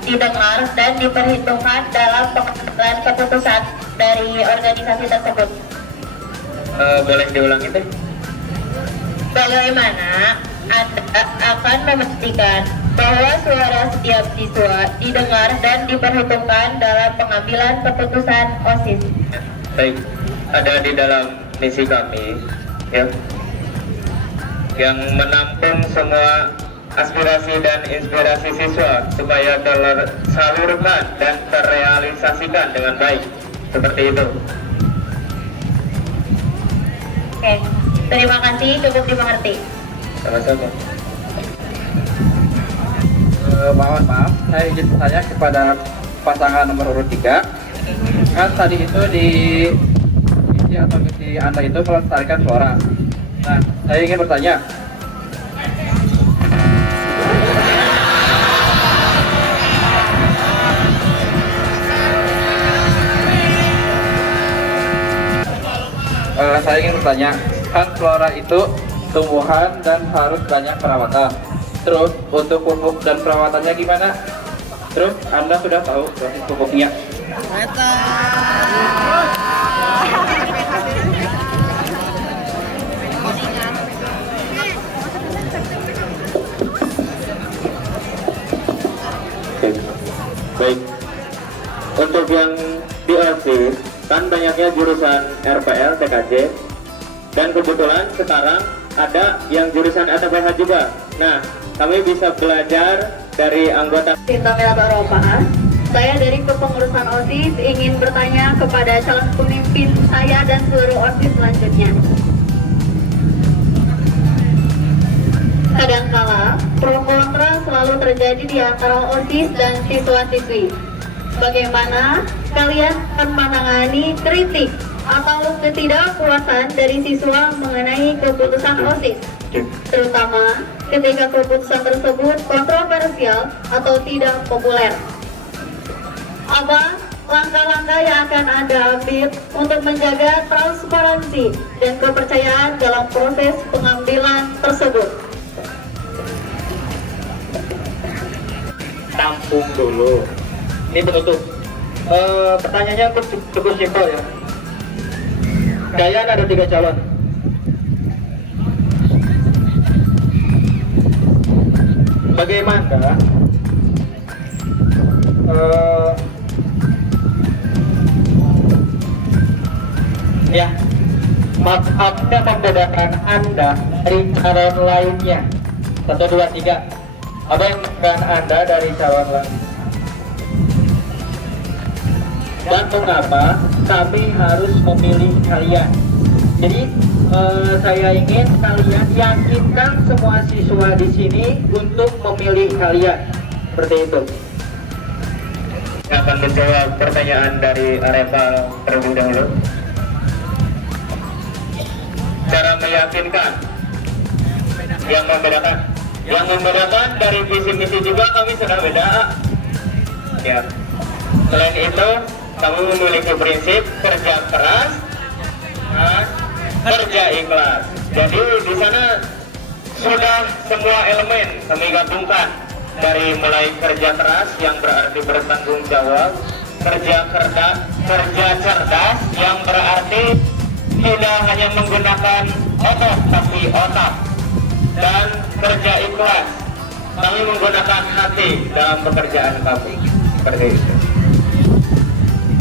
didengar dan diperhitungkan dalam pengambilan keputusan dari organisasi tersebut. Boleh diulangi teh? Bagaimana Anda akan memastikan bahwa suara setiap siswa didengar dan diperhitungkan dalam pengambilan keputusan OSIS? Baik, ada di dalam misi kami, ya, yang menampung semua aspirasi dan inspirasi siswa supaya tersalurkan dan terrealisasikan dengan baik. Seperti itu. Oke, terima kasih, cukup dimengerti. Sama-sama. Mohon maaf, saya izin bertanya kepada pasangan nomor urut 3. Kan tadi itu di misi atau misi Anda itu melestarikan suara. Nah, saya ingin bertanya, kan flora itu tumbuhan dan harus banyak perawatan. Terus untuk pupuk dan perawatannya gimana? Terus Anda sudah tahu proses pupuknya? Baik. Untuk yang di OSIS kan banyaknya jurusan RPL, TKJ, dan kebetulan sekarang ada yang jurusan ATPH juga. Nah, kami bisa belajar dari anggota Sinta Melata Ropa. Saya dari kepengurusan OSIS ingin bertanya kepada calon pemimpin saya dan seluruh OSIS selanjutnya. Kadangkala pro kontra selalu terjadi di antara OSIS dan siswa-siswi. Bagaimana kalian akan menangani kritik atau ketidakpuasan dari siswa mengenai keputusan OSIS, terutama ketika keputusan tersebut kontroversial atau tidak populer? Apa langkah-langkah yang akan Anda ambil untuk menjaga transparansi dan kepercayaan dalam proses pengambilan tersebut? tampung dulu. Ini penutup. Pertanyaannya cukup simpel ya. Kalian ada 3 calon. Bagaimana ya maksudnya membedakan Anda dari calon lainnya? 1, 2, 3. Apa yang membedakan Anda dari calon lain? Dan mengapa kami harus memilih kalian? Jadi saya ingin kalian yakinkan semua siswa di sini untuk memilih kalian. Seperti itu. Yang akan menjawab pertanyaan dari Areva terlebih dahulu. Cara meyakinkan yang membedakan dari visi-misi juga kami sudah beda. Ya. Selain itu, kami memiliki prinsip kerja keras dan kerja ikhlas. Jadi di sana sudah semua elemen kami gabungkan, dari mulai kerja keras yang berarti bertanggung jawab, kerja cerdas yang berarti tidak hanya menggunakan otot tapi otak, dan kerja ikhlas kami menggunakan hati dalam pekerjaan kami. Seperti itu.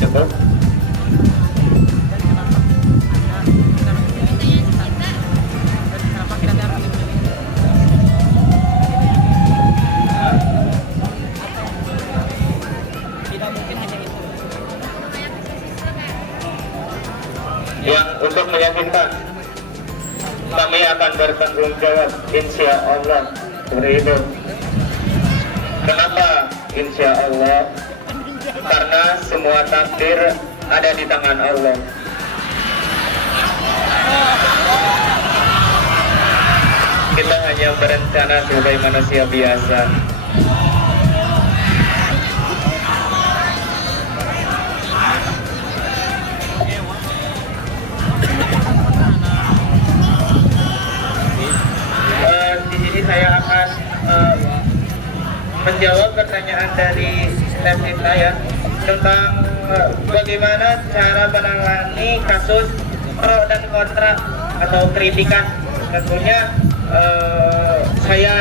Cukup. Yang untuk meyakinkan kami akan bertanggung jawab, insya Allah. Seperti itu. Kenapa insya Allah? Karena semua takdir ada di tangan Allah. Kita hanya berencana sebagai manusia biasa. Di sini saya akan menjawab pertanyaan dari staff saya tentang bagaimana cara menangani kasus pro dan kontra atau kritikan. Tentunya saya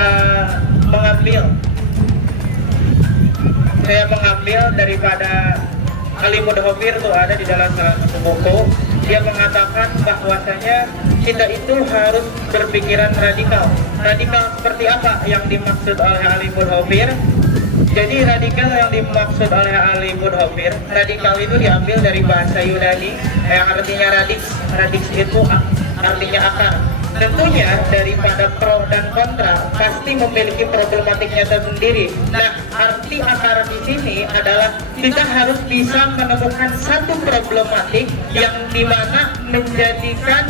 mengambil daripada Ali Mudhofir itu ada di dalam salah satu buku. Dia mengatakan bahwasanya kita itu harus berpikiran radikal. Radikal seperti apa yang dimaksud oleh Ali Mudhofir? Jadi radikal yang dimaksud oleh Ali Mudhofir, radikal itu diambil dari bahasa Yunani yang artinya radix. Radix itu artinya akar. Tentunya daripada pro dan kontra pasti memiliki problematiknya tersendiri. Nah, arti akar di sini adalah kita harus bisa menemukan satu problematik yang dimana menjadikan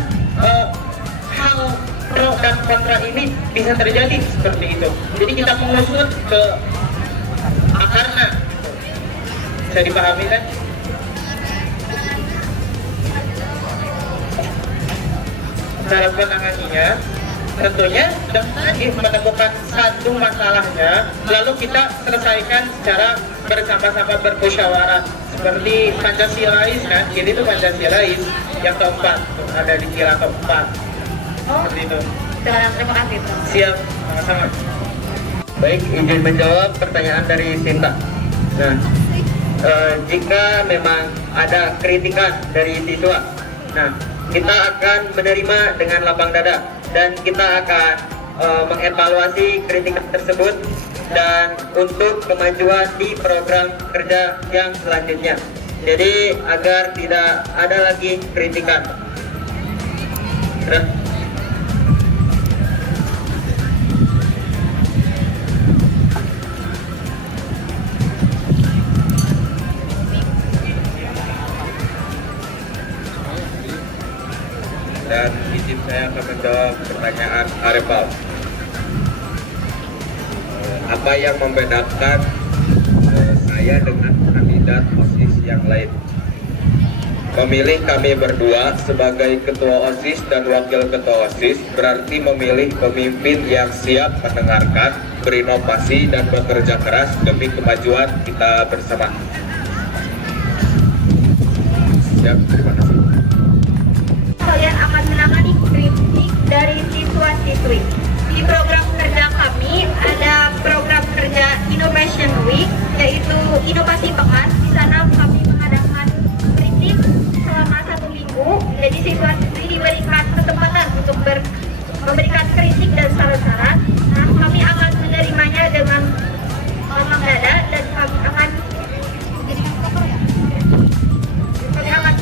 hal pro dan kontra ini bisa terjadi seperti itu. Jadi kita mengusut ke akarnya. Bisa dipahami kan? Cara menanganinya tentunya dengan menemukan satu masalahnya, lalu kita selesaikan secara bersama-sama bermusyawarah seperti Pancasilais kan. Jadi itu Pancasilais yang keempat ada di sila keempat. Seperti itu. Terima kasih. Siap, sama-sama. Baik, izin menjawab pertanyaan dari Sinta. Nah, jika memang ada kritikan dari siswa, nah kita akan menerima dengan lapang dada dan kita akan mengevaluasi kritikan tersebut dan untuk kemajuan di program kerja yang selanjutnya. Jadi agar tidak ada lagi kritikan. Dan izin saya akan menjawab pertanyaan Arifal. Apa yang membedakan saya dengan kandidat OSIS yang lain? Memilih kami berdua sebagai ketua OSIS dan wakil ketua OSIS berarti memilih pemimpin yang siap mendengarkan, berinovasi dan bekerja keras demi kemajuan kita bersama. Siap, terima kasih. Kalian akan menangani kritik dari siswa-siswi. Di program kerja kami ada program kerja Innovation Week, yaitu inovasi pekan. Di sana kami mengadakan kritik selama 1 minggu. Jadi siswa-siswi diberikan kesempatan untuk memberikan kritik dan saran-saran. Nah, kami akan menerimanya dengan lapang dada dan kami akan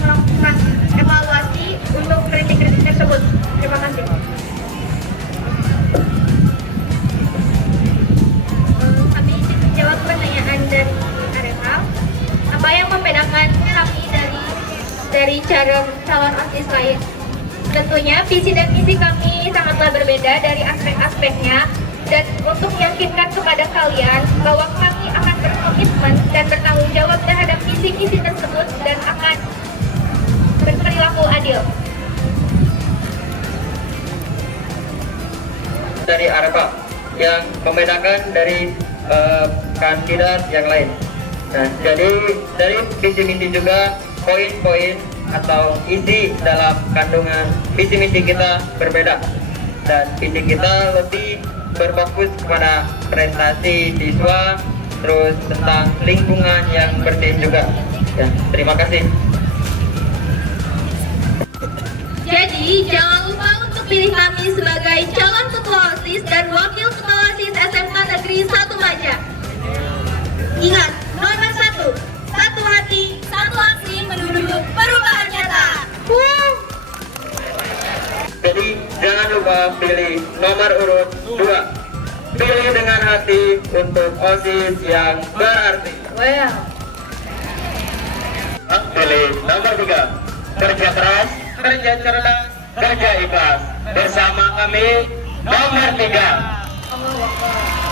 melakukan evaluasi untuk kritik-kritik tersebut. Terima kasih. Kami menjawab pertanyaan dari Arifal. Apa yang membedakan kami dari cara calon OSIS lain? Tentunya visi dan misi kami sangatlah berbeda dari aspek-aspeknya, dan untuk meyakinkan kepada kalian bahwa kami akan berkomitmen dan bertanggung jawab terhadap misi-misi tersebut dan akan berperilaku adil. Dari Arifal yang membedakan dari kandidat yang lain. Nah, jadi dari visi-misi juga poin-poin atau isi dalam kandungan visi-misi kita berbeda, dan visi kita lebih berfokus kepada prestasi siswa, terus tentang lingkungan yang bersih juga. Ya, terima kasih. Jadi, jangan lupa untuk pilih kami sebagai calon ketua OSIS dan wakil ketua OSIS SMK Negeri 1 Maja. Ingat, nomor 1, satu hati, satu aksi menuju perubahan nyata. Jadi, jangan lupa pilih nomor urut 2. Pilih dengan hati untuk OSIS yang berarti. Pilih nomor 3. Kerja keras, Kerja cerdas, kerja ikhlas. Bersama kami nomor 3.